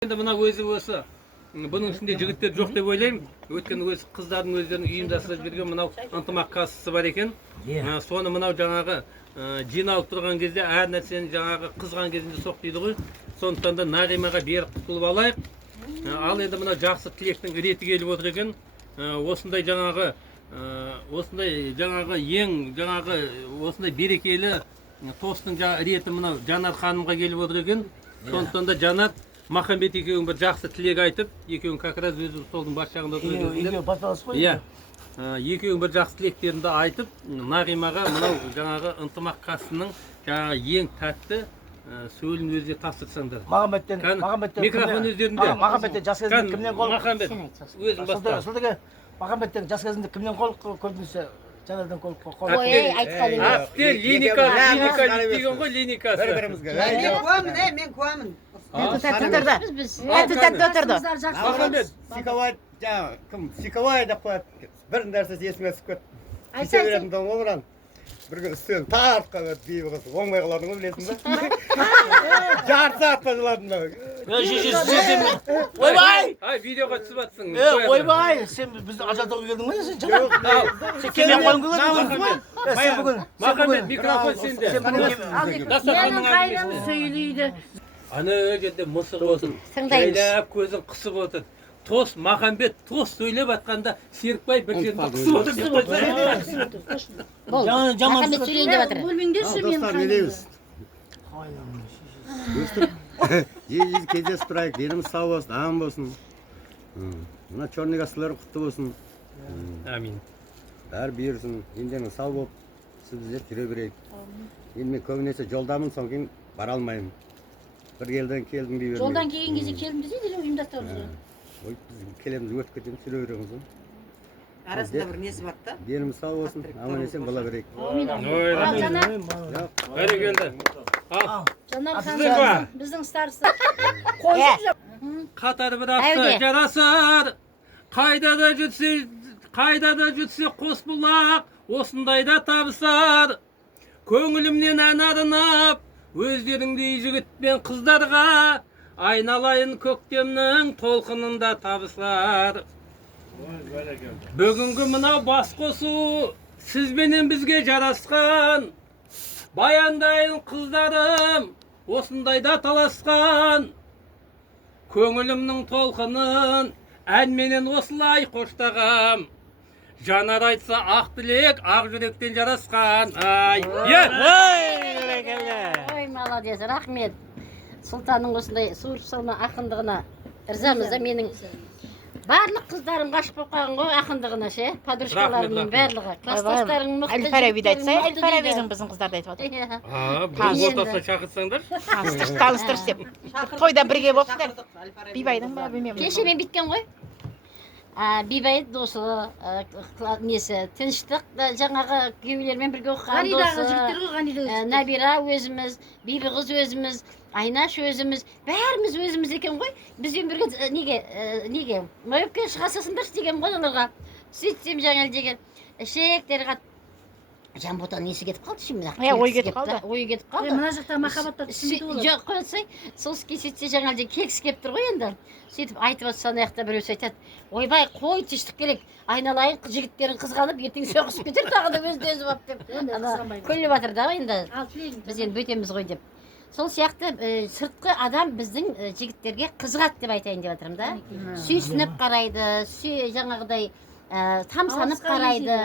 Енді мына өзі осы бұның ішінде жігіттер жоқ деп ойлаймын. Өйткені өз қыздардың өздерінің ұйымдастырып жүрген мынау ынтымақтастығы бар екен. Соны мынау жаңағы жиналып тұрған кезде әр нәрсені жаңағы қызған кезінде соқ дейді ғой. Сондықтан да Нағимаға беріп құтылып алайық. Ал енді мынау жақсы тілектің реті келіп отыр екен. Осындай берекелі тостың реті мынау Жанар ханымға келіп отыр екен. Сондықтан да Жанар Махамбет екеуің бір жақсы тілек айтып, екеуің как раз өзі столдың бас жағында отырсыңдар. Иә. Екеуің бір жақсы тілектеріңді айтып, Нағимаға мынау жаңағы ынтымақтастығының жаңағы ең тәтті сөйлін өзіне тапсырсаңдар. Микрофон өздерінде. Махамбеттен жас кезінде кімнен қол? Махамбет өзің баста. Махамбеттен жас кезінде кімнен қол көрдіңіз? Жанардан қол. Ой, айтқан емес. Аптер Леника деген ғой, Леникасы. Бір-бірімізге. Мен куамын. Махамбет, сиковай деп қояды. Бір нәрсесі есіме түсіп кетті. Кеше беретін домбыраны бірге үстелін тартқан бейбі қыз оңбай қалардың ғой білесің ба? Жарты сағатқа жыладым да. Ойбай! Видеоға түсіп жатсың. Ойбай! Сен бізді ажалдауға келдің ме сен жаңа? Сен келмей қойын келдің. Махамбет, микрофон сенде. Менің қайрам сөйлейді. Аны жерде мысық отыр. Жайлап көзін қысып отыр. Тос, Махамбет, тос сөйлеп атқанда Серікбай бір жерді қысып отыр. Махамбет сөйлейін деп жатыр. Достар, не дейміз? Өстіп, ел кездесіп тұрайық, еліміз сау болсын, аман болсын. Мына черный косылар құтты болсын. Амин. Бәрі бұйырсын, ендеңіз сау болып, сіз іздеп жүре берейік. Енді мен көбінесе жолдамын, соң кейін бара алмаймын. Бір келдің дей бермеймін. Жолдан келген кезде келдім десе, деле ұйымдастырып. Ой, біз келеміз, өтіп кетеміз, сүре береміз. Арасында бір несі бар да? Деніміз сау болсын, аман есен бола берейік. Бәрекелді. Жанар ханым, біздің старысы. Қатар бір ақса жарасар, қайда да жүтсе қос бұлақ, осындайда табысар. Көңілімнен ән арынап, өздеріңдей жігіт пен қыздарға, айналайын көктемнің толқынында табысар. Бүгінгі мынау бас қосу, сізбенен бізге жарасқан. Баяндайын қыздарым, осындайда таласқан. Көңілімнің толқынын, әнменен осылай қоштағам. Жанар айтса ақ тілек, ақ жүректен жарасқан. Ой, молодец, рахмет. Сұлтанның осындай суыршылына ақындығына ырзамыз да. Менің барлық қыздарым ғашық болып қалған ғой ақындығына ше, подружкаларымның барлығы. Класстастарың мықты. Әл-Фараби айтса, Әл-Фарабидің біздің қыздарды айтып отыр. Бұл ортасына шақырсаңдар. Таныстырыс деп. Тойда бірге болыпсыздар. Бибайдың ба білмеймін. Кеше мен біткен ғой. Бибай досы, несі, тыныштық, жаңағы күйеулермен бірге оқыған досы, Набира өзіміз, Биби қыз өзіміз, Айнаш өзіміз, бәріміз өзіміз екен ғой. Бізбен бірге неге Майопке шығасасыңдаршы деген ғой оларға. Сөйтсем жаңа деген шектері қат. Жанботаның несі кетіп қалды шеймін. Ой кетіп қалды. Ой кетіп қалды. Мына жақта махаббаттар түсінбейді олар. Жоқ қойсай, сол кетсе жаңа кекс кеп тұр ғой енді. Сөйтіп айтып отса аяқта біреусі айтады. Ойбай, қой тыныштық керек. Айналайын жігіттерін қызғанып, ертең соғысып кетер тағы да өзі бап деп. Күліп жатыр да енді. Біз енді бөтеміз ғой деп. Сол сияқты сыртқы адам біздің жігіттерге қызығады деп айтайын деп жатырмын да. Сүйсініп қарайды, жаңағыдай тамсанып қарайды,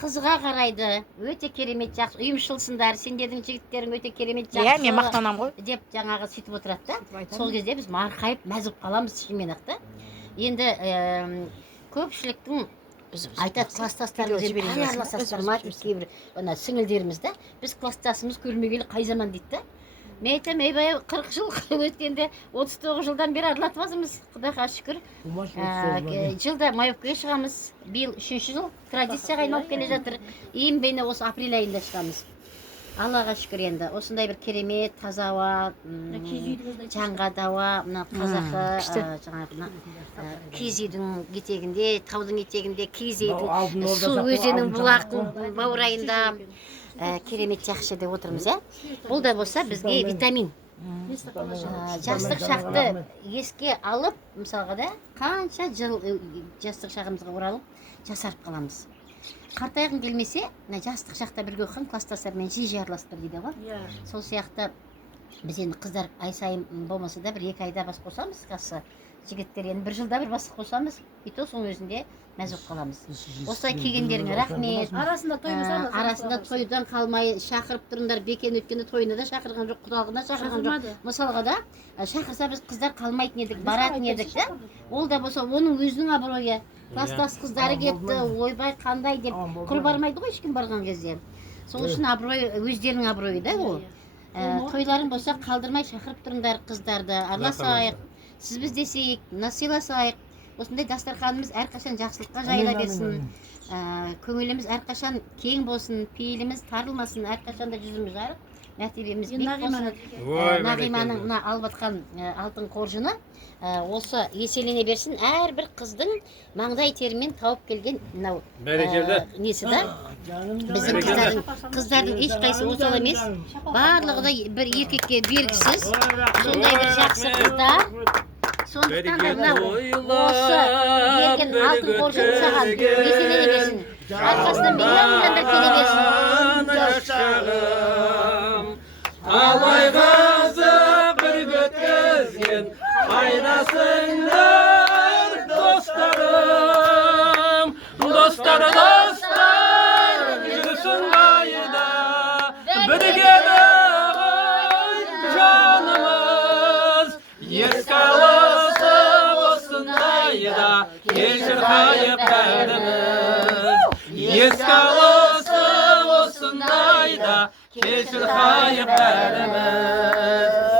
қызға қарайды. Өте керемет жақсы, ұйымшылсыңдар, сендердің жігіттерің өте керемет жақсы. Иә, мен мақтанам ғой. Деп жаңағы сөйтіп отырады да. Сол кезде біз марқайып, мәз болып қаламыз шынымен-ақ та. Енді көпшіліктің айтады класстастарымыз араласасыздар ма кейбір сіңілдеріміз да. Біз класстасымыз көрмегелі қай заман дейді да. Мен айтам, 40 жыл өткенде 39 жылдан бері аралатып жатырмыз. Құдайға шүкір. Жылда Майопкаға шығамыз. Биыл 3-ші жыл традицияға айналып келе жатыр. Ең бейне осы апрель айында шығамыз. Аллаға шүкір енді. Осындай бір керемет, таза ауа, жанға дауа, мына қазақы жаңағы киіз үйдің етегінде, таудың етегінде, киіз үйдің су өзенің бұлақтың баурайында керемет жақсы жерде отырмыз, ә? Бұл да болса бізге витамин. жастық шақты еске алып, мысалға да, қанша жыл жастық шағымызға оралып, жасарып қаламыз. Қартайғың келмесе, жастық шақта бірге оқыған класстастармен жиі араластыр дейді ғой. Сол сияқты біз енді қыздар ай сайын болмаса да бір 2 айда бас қосамыз, қасы жігіттер енді 1 жылда бір бас қосамыз, и то соның өзінде мәз болып қаламыз. Осылай келгендеріңе рахмет. Арасында тойдан қалмай шақырып тұрыңдар. Бекен өткенде тойына да шақырған жоқ, құдалығына шақырған жоқ. Мысалға да шақырса біз қыздар қалмайтын едік, баратын едік та. Ол да болса оның өзінің абыройы. Класстас қыздары келіпті, ойбай қандай деп құр бармайды ғой ешкім барған кезде. Сол үшін абырой өздерінің абыройы да ол. Тойларың болса қалдырмай шақырып тұрыңдар қыздарды, араласайық. Сіз біз десейік, насиласайық. Осындай дастарханымыз әрқашан жақсылыққа жайыла берсін. Көңіліміз әрқашан кең болсын, пейіліміз тарылмасын, әрқашан да жүзіміз жарық. Мәртебеміз бек болсын. Нағиманың мына алып атқан алтын қоржыны осы еселене берсін. Әрбір қыздың маңдай терімен тауып келген мынау несі да. Біздің қыздардың ешқайсы осал емес. Барлығы да бір еркекке бергісіз. Сондай бір жақсы қыздар. Сондықтан да мынау осы берген алтын қоржын саған еселене берсін. Арқасынан миллиондар келе берсін. Алай қазып бір өткізген қайнасыңдар достарым. Достар, жүрсін қайда бірге ғой жанымыз. Еске алысып осындайда кешір қайып бәріміз. Еске алысып осындайда кешір қайып бәріміз.